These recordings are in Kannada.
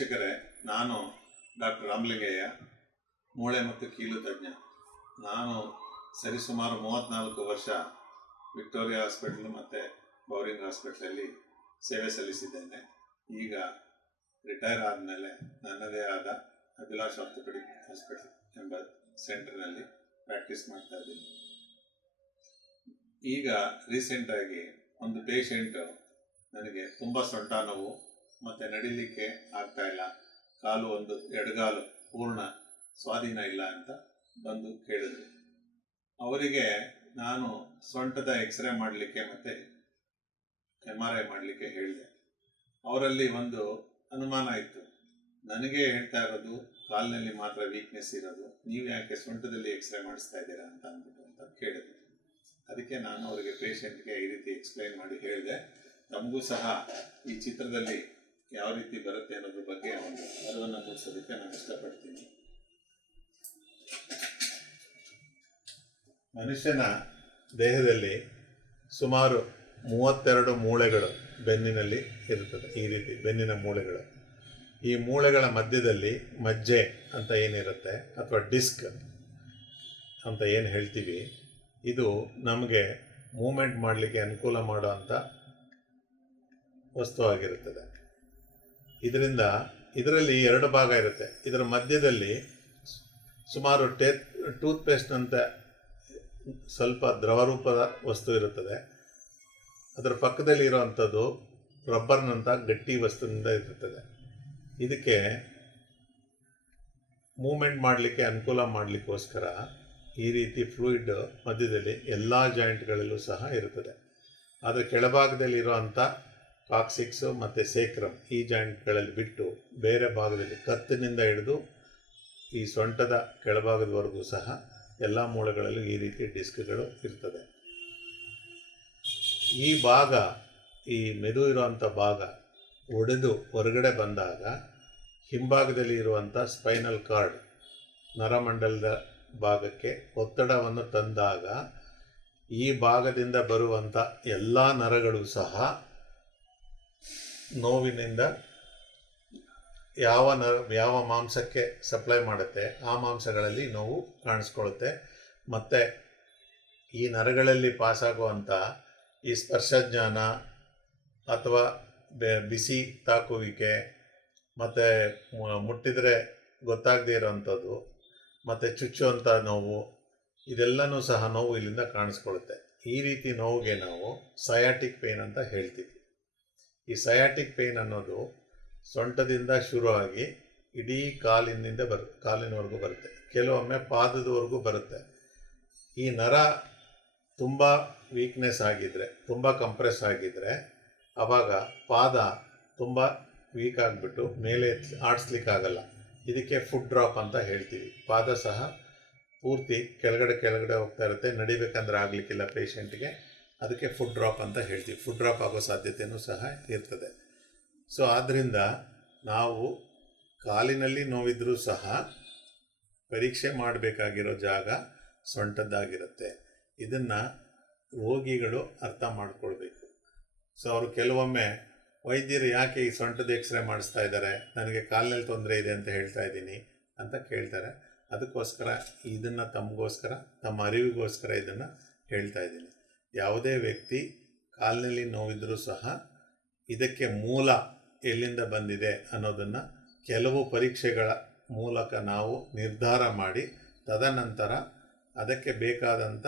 ವೀಕ್ಷಕರೇ, ನಾನು ಡಾಕ್ಟರ್ ರಾಮಲಿಂಗಯ್ಯ, ಮೂಳೆ ಮತ್ತು ಕೀಲು ತಜ್ಞ. ನಾನು ಸರಿಸುಮಾರು 34 ವರ್ಷ ವಿಕ್ಟೋರಿಯಾ ಹಾಸ್ಪಿಟಲ್ ಮತ್ತು ಬೌರಿಂಗ್ ಹಾಸ್ಪಿಟ್ಲಲ್ಲಿ ಸೇವೆ ಸಲ್ಲಿಸಿದ್ದೇನೆ. ಈಗ ರಿಟೈರ್ ಆದಮೇಲೆ ನನ್ನದೇ ಆದ ಅಭಿಲಾಷ್ ಆರ್ಥೋಪೆಡಿಕ್ ಹಾಸ್ಪಿಟಲ್ ಎಂಬ ಸೆಂಟರ್ನಲ್ಲಿ ಪ್ರಾಕ್ಟೀಸ್ ಮಾಡ್ತಾ ಇದ್ದೀನಿ. ಈಗ ರೀಸೆಂಟಾಗಿ ಒಂದು ಪೇಷಂಟು ನನಗೆ ತುಂಬ ಸೊಂಟ ನೋವು ಮತ್ತು ನಡಿಲಿಕ್ಕೆ ಆಗ್ತಾ ಇಲ್ಲ, ಕಾಲು ಒಂದು ಎಡಗಾಲು ಪೂರ್ಣ ಸ್ವಾಧೀನ ಇಲ್ಲ ಅಂತ ಬಂದು ಕೇಳಿದ್ರು. ಅವರಿಗೆ ನಾನು ಸೊಂಟದ ಎಕ್ಸ್ರೇ ಮಾಡಲಿಕ್ಕೆ ಮತ್ತು MRI ಮಾಡಲಿಕ್ಕೆ ಹೇಳಿದೆ. ಅವರಲ್ಲಿ ಒಂದು ಅನುಮಾನ ಇತ್ತು, ನನಗೆ ಹೇಳ್ತಾ ಇರೋದು ಕಾಲಿನಲ್ಲಿ ಮಾತ್ರ ವೀಕ್ನೆಸ್ ಇರೋದು, ನೀವು ಯಾಕೆ ಸೊಂಟದಲ್ಲಿ ಎಕ್ಸ್ರೇ ಮಾಡಿಸ್ತಾ ಇದ್ದೀರಾ ಅಂತ ಅಂದ್ಬಿಟ್ಟು ಅಂತ ಕೇಳಿದ್ರು. ಅದಕ್ಕೆ ನಾನು ಅವರಿಗೆ ಪೇಷಂಟ್ಗೆ ಈ ರೀತಿ ಎಕ್ಸ್ಪ್ಲೈನ್ ಮಾಡಿ ಹೇಳಿದೆ. ನಮಗೂ ಸಹ ಈ ಚಿತ್ರದಲ್ಲಿ ಯಾವ ರೀತಿ ಬರುತ್ತೆ ಅನ್ನೋದ್ರ ಬಗ್ಗೆ ಒಂದು ಅರಿವನ್ನು ಮೂಡಿಸೋದಕ್ಕೆ ನಾನು ಇಷ್ಟಪಡ್ತೀನಿ. ಮನುಷ್ಯನ ದೇಹದಲ್ಲಿ ಸುಮಾರು 32 ಮೂಳೆಗಳು ಬೆನ್ನಿನಲ್ಲಿ ಇರುತ್ತದೆ. ಈ ರೀತಿ ಬೆನ್ನಿನ ಮೂಳೆಗಳು. ಈ ಮೂಳೆಗಳ ಮಧ್ಯದಲ್ಲಿ ಮಜ್ಜೆ ಅಂತ ಏನಿರುತ್ತೆ ಅಥವಾ ಡಿಸ್ಕ್ ಅಂತ ಏನು ಹೇಳ್ತೀವಿ, ಇದು ನಮಗೆ ಮೂಮೆಂಟ್ ಮಾಡಲಿಕ್ಕೆ ಅನುಕೂಲ ಮಾಡುವಂಥ ವಸ್ತುವಾಗಿರುತ್ತದೆ. ಇದರಲ್ಲಿ 2 ಭಾಗ ಇರುತ್ತೆ. ಇದರ ಮಧ್ಯದಲ್ಲಿ ಸುಮಾರು ಟೂತ್ಪೇಸ್ಟ್ನಂತ ಸ್ವಲ್ಪ ದ್ರವರೂಪದ ವಸ್ತು ಇರುತ್ತದೆ. ಅದರ ಪಕ್ಕದಲ್ಲಿ ಇರುವಂಥದ್ದು ರಬ್ಬರ್ನಂಥ ಗಟ್ಟಿ ವಸ್ತುವಿನಿಂದ ಇರುತ್ತದೆ. ಇದಕ್ಕೆ ಮೂಮೆಂಟ್ ಮಾಡಲಿಕ್ಕೆ ಅನುಕೂಲ ಮಾಡಲಿಕ್ಕೋಸ್ಕರ ಈ ರೀತಿ ಫ್ಲೂಯಿಡ್ ಮಧ್ಯದಲ್ಲಿ ಎಲ್ಲ ಜಾಯಿಂಟ್ಗಳಲ್ಲೂ ಸಹ ಇರುತ್ತದೆ. ಆದರೆ ಕೆಳಭಾಗದಲ್ಲಿರುವಂಥ ಕಾಕ್ಸಿಕ್ಸು ಮತ್ತು ಸೇಕ್ರಮ್ ಈ ಜಾಯಿಂಟ್ಗಳಲ್ಲಿ ಬಿಟ್ಟು ಬೇರೆ ಭಾಗದಲ್ಲಿ ಕತ್ತಿನಿಂದ ಹಿಡಿದು ಈ ಸೊಂಟದ ಕೆಳಭಾಗದವರೆಗೂ ಸಹ ಎಲ್ಲ ಮೂಳೆಗಳಲ್ಲೂ ಈ ರೀತಿ ಡಿಸ್ಕ್ಗಳು ಇರ್ತದೆ. ಈ ಭಾಗ, ಈ ಮೆದು ಇರುವಂಥ ಭಾಗ ಒಡೆದು ಹೊರಗಡೆ ಬಂದಾಗ ಹಿಂಭಾಗದಲ್ಲಿ ಇರುವಂಥ ಸ್ಪೈನಲ್ ಕಾರ್ಡ್ ನರಮಂಡಲದ ಭಾಗಕ್ಕೆ ಒತ್ತಡವನ್ನು ತಂದಾಗ ಈ ಭಾಗದಿಂದ ಬರುವಂಥ ಎಲ್ಲ ನರಗಳು ಸಹ ನೋವಿನಿಂದ ಯಾವ ಮಾಂಸಕ್ಕೆ ಸಪ್ಲೈ ಮಾಡುತ್ತೆ ಆ ಮಾಂಸಗಳಲ್ಲಿ ನೋವು ಕಾಣಿಸ್ಕೊಳ್ಳುತ್ತೆ. ಮತ್ತು ಈ ನರಗಳಲ್ಲಿ ಪಾಸಾಗುವಂಥ ಈ ಸ್ಪರ್ಶಜ್ಞಾನ ಅಥವಾ ಬಿಸಿ ತಾಕುವಿಕೆ ಮತ್ತು ಮುಟ್ಟಿದರೆ ಗೊತ್ತಾಗದೇ ಇರೋವಂಥದ್ದು ಮತ್ತು ಚುಚ್ಚುವಂಥ ನೋವು, ಇದೆಲ್ಲನೂ ಸಹ ನೋವು ಇಲ್ಲಿಂದ ಕಾಣಿಸ್ಕೊಳ್ಳುತ್ತೆ. ಈ ರೀತಿ ನೋವಿಗೆ ನಾವು ಸಯಾಟಿಕ್ ಪೇಯ್ನ್ ಅಂತ ಹೇಳ್ತೀವಿ. ಈ ಸಯಾಟಿಕ್ ಪೇಯ್ನ್ ಅನ್ನೋದು ಸೊಂಟದಿಂದ ಶುರುವಾಗಿ ಇಡೀ ಕಾಲಿನವರೆಗೂ ಬರುತ್ತೆ. ಕೆಲವೊಮ್ಮೆ ಪಾದದವರೆಗೂ ಬರುತ್ತೆ. ಈ ನರ ತುಂಬ ವೀಕ್ನೆಸ್ ಆಗಿದ್ದರೆ, ತುಂಬ ಕಂಪ್ರೆಸ್ ಆಗಿದ್ದರೆ, ಆವಾಗ ಪಾದ ತುಂಬ ವೀಕ್ ಆಗಿಬಿಟ್ಟು ಮೇಲೆ ಆಡಿಸ್ಲಿಕ್ಕಾಗಲ್ಲ. ಇದಕ್ಕೆ ಫುಟ್ ಡ್ರಾಪ್ ಅಂತ ಹೇಳ್ತೀವಿ. ಪಾದ ಸಹ ಪೂರ್ತಿ ಕೆಳಗಡೆ ಹೋಗ್ತಾ ಇರುತ್ತೆ. ನಡಿಬೇಕಂದ್ರೆ ಆಗಲಿಕ್ಕಿಲ್ಲ ಪೇಷಂಟ್ಗೆ, ಅದಕ್ಕೆ ಫುಟ್ ಡ್ರಾಪ್ ಅಂತ ಹೇಳ್ತೀವಿ. ಫುಟ್ ಡ್ರಾಪ್ ಆಗೋ ಸಾಧ್ಯತೆಯೂ ಸಹ ಇರ್ತದೆ. ಸೊ ಆದ್ದರಿಂದ ನಾವು ಕಾಲಿನಲ್ಲಿ ನೋವಿದ್ರೂ ಸಹ ಪರೀಕ್ಷೆ ಮಾಡಬೇಕಾಗಿರೋ ಜಾಗ ಸೊಂಟದ್ದಾಗಿರುತ್ತೆ. ಇದನ್ನು ರೋಗಿಗಳು ಅರ್ಥ ಮಾಡ್ಕೊಳ್ಬೇಕು. ಸೊ ಅವರು ಕೆಲವೊಮ್ಮೆ ವೈದ್ಯರು ಯಾಕೆ ಈ ಸೊಂಟದ ಎಕ್ಸ್ರೇ ಮಾಡಿಸ್ತಾ ಇದ್ದಾರೆ, ನನಗೆ ಕಾಲಿನಲ್ಲಿ ತೊಂದರೆ ಇದೆ ಅಂತ ಹೇಳ್ತಾ ಇದ್ದೀನಿ ಅಂತ ಕೇಳ್ತಾರೆ. ಅದಕ್ಕೋಸ್ಕರ ಇದನ್ನು ತಮಗೋಸ್ಕರ, ತಮ್ಮ ಅರಿವಿಗೋಸ್ಕರ ಇದನ್ನು ಹೇಳ್ತಾ ಇದ್ದೀನಿ. ಯಾವುದೇ ವ್ಯಕ್ತಿ ಕಾಲಿನಲ್ಲಿ ನೋವಿದ್ರೂ ಸಹ ಇದಕ್ಕೆ ಮೂಲ ಎಲ್ಲಿಂದ ಬಂದಿದೆ ಅನ್ನೋದನ್ನು ಕೆಲವು ಪರೀಕ್ಷೆಗಳ ಮೂಲಕ ನಾವು ನಿರ್ಧಾರ ಮಾಡಿ ತದನಂತರ ಅದಕ್ಕೆ ಬೇಕಾದಂಥ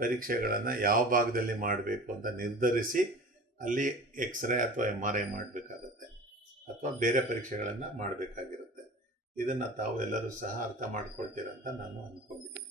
ಪರೀಕ್ಷೆಗಳನ್ನು ಯಾವ ಭಾಗದಲ್ಲಿ ಮಾಡಬೇಕು ಅಂತ ನಿರ್ಧರಿಸಿ ಅಲ್ಲಿ ಎಕ್ಸ್ರೇ ಅಥವಾ MRI ಮಾಡಬೇಕಾಗತ್ತೆ ಅಥವಾ ಬೇರೆ ಪರೀಕ್ಷೆಗಳನ್ನು ಮಾಡಬೇಕಾಗಿರುತ್ತೆ. ಇದನ್ನು ತಾವು ಎಲ್ಲರೂ ಸಹ ಅರ್ಥ ಮಾಡ್ಕೊಳ್ತೀರಂತ ನಾನು ಅಂದ್ಕೊಂಡಿದ್ದೀನಿ.